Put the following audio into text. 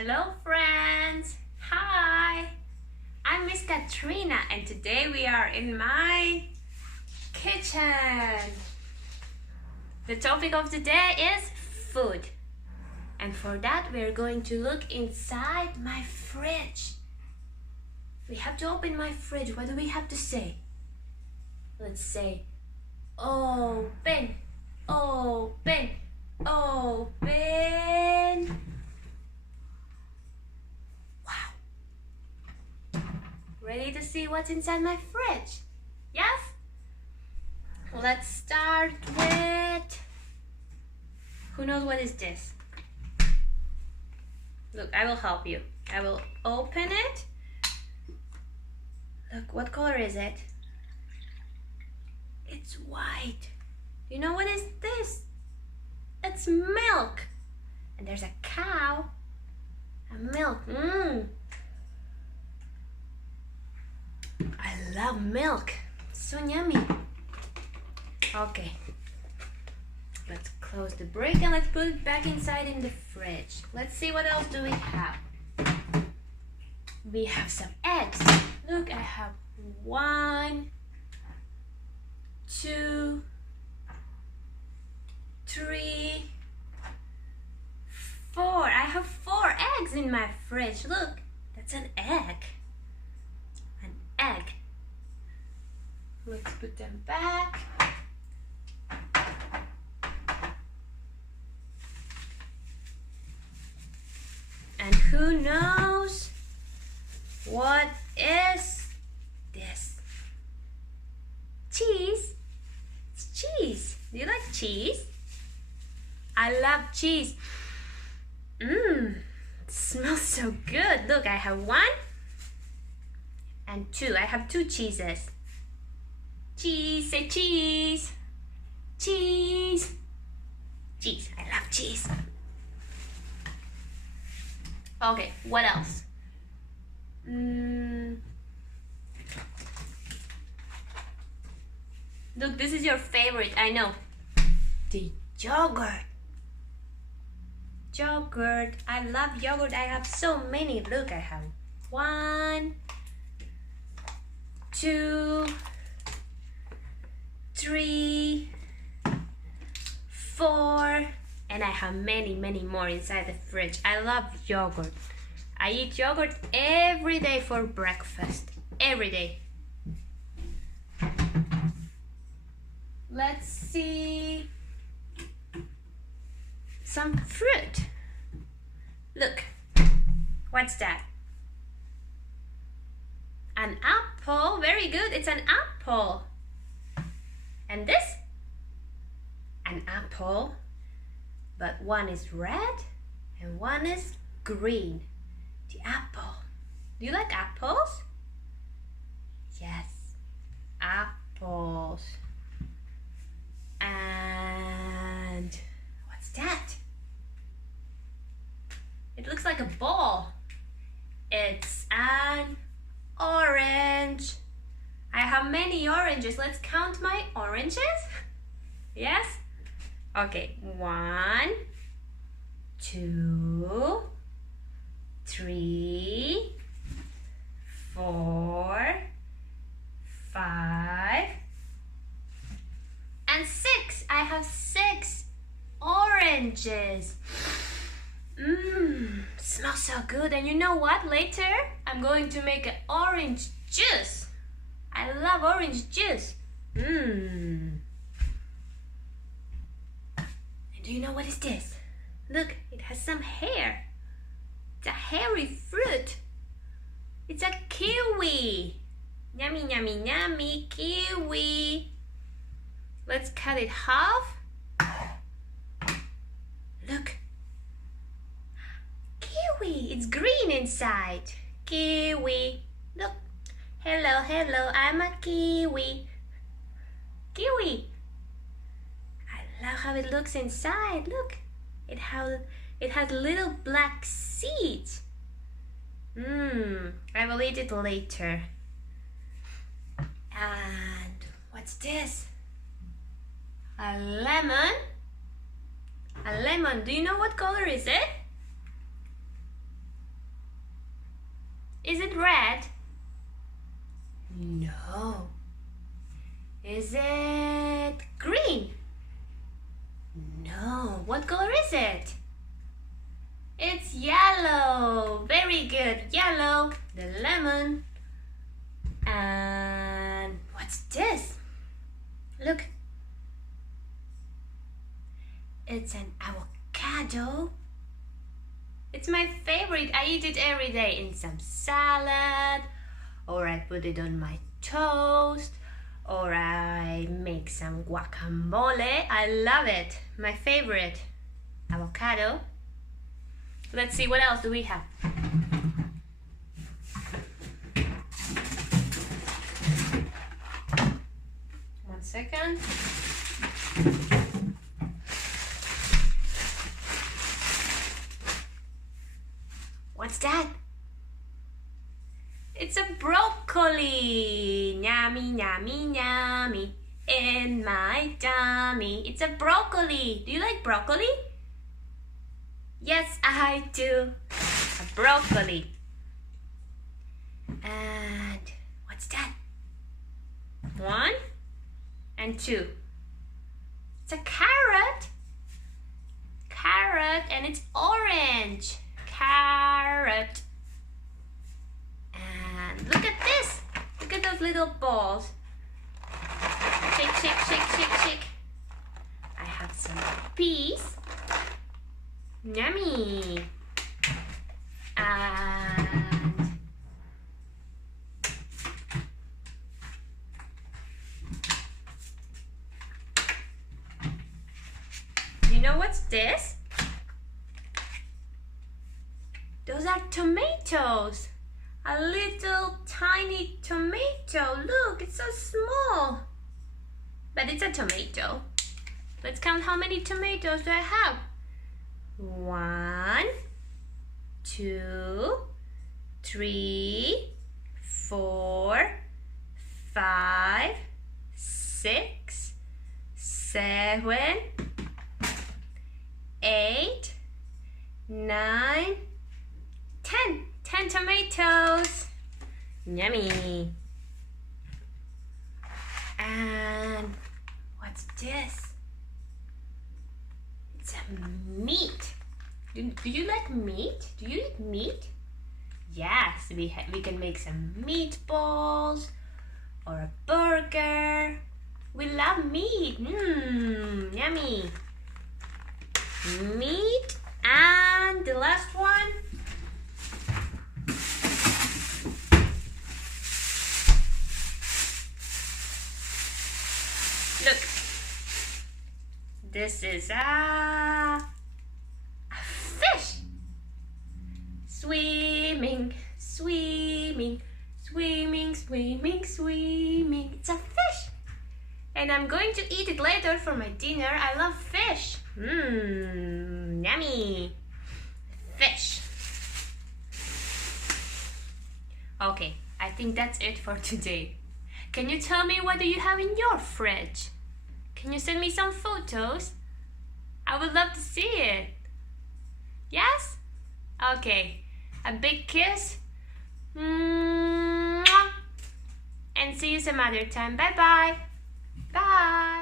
Hello friends! Hi! I'm Miss Katrina and today we are in my kitchen. The topic of the day is food. And for that we are going to look inside my fridge. We have to open my fridge. What do we have to say? Let's say open, open, open. Ready to see what's inside my fridge? Yes? Let's start with... Who knows what is this? Look, I will help you. I will open it. Look, what color is it? It's white. You know what is this? It's milk. And there's a cow. And milk. I love milk. It's so yummy. Okay. Let's close the brick and let's put it back inside in the fridge. Let's see what else do we have. We have some eggs. Look, I have 1, 2, 3, 4. I have 4 eggs in my fridge. Look, that's an egg. Egg. Let's put them back. And who knows what is this? Cheese. It's cheese. Do you like cheese? I love cheese. It smells so good. Look, I have 1 and 2. I have 2 cheeses. Cheese, say cheese. Cheese. Cheese, I love cheese. Okay, what else? Look, this is your favorite, I know. The yogurt. Yogurt, I love yogurt. I have so many. Look, I have 1, 2, 3, 4, and I have many more inside the fridge. I love yogurt. I eat yogurt every day for breakfast. Every day. Let's see some fruit. Look, what's that? An apple. Very good. It's an apple. And this? An apple. But one is red and one is green. The apple. Do you like apples? Yes. Apples. And what's that? It looks like a ball. It's an orange. I have many oranges. Let's count my oranges. Yes? Okay. 1, 2, 3, 4, 5, and 6. I have 6 oranges. Smells so good. And you know what? Later I'm going to make an orange juice. I love orange juice. And do you know what is this? Look, it has some hair. It's a hairy fruit. It's a kiwi. Yummy, yummy, yummy, kiwi. Let's cut it half. Look. Kiwi, it's green inside. Kiwi. Look. Hello, hello, I'm a kiwi. Kiwi. I love how it looks inside. Look. It has little black seeds. I will eat it later. And what's this? A lemon. A lemon. Do you know what color is it? red? No. Is it green? No. What color is it? It's yellow. Very good. Yellow. The lemon. And what's this? Look. It's an avocado. It's my favorite. I eat it every day in some salad, or I put it on my toast, or I make some guacamole. I love it. My favorite. Avocado. Let's see, what else do we have? One second. What's that? It's a broccoli. Yummy, yummy, yummy. In my tummy. It's a broccoli. Do you like broccoli? Yes, I do. A broccoli. And what's that? 1 and 2. It's a carrot. Carrot, and it's orange. Carrot. And look at this. Look at those little balls. Shake, shake, shake, shake, shake. I have some peas. Yummy. And you know what's this? Those are tomatoes. A little tiny tomato. Look, it's so small. But it's a tomato. Let's count how many tomatoes do I have. 1, 2, 3, 4, 5, 6, 7, 8, 9, 10. 10 tomatoes. Yummy. And what's this? It's a meat. Do you like meat? Do you eat meat? Yes, we can make some meatballs or a burger. We love meat. Yummy. Meat. And the last one. Look, this is a fish. Swimming, swimming, swimming, swimming, swimming. It's a fish. And I'm going to eat it later for my dinner. I love fish. Yummy. Fish. Okay, I think that's it for today. Can you tell me what do you have in your fridge? Can you send me some photos? I would love to see it. Yes? Okay. A big kiss. And see you some other time. Bye-bye. Bye.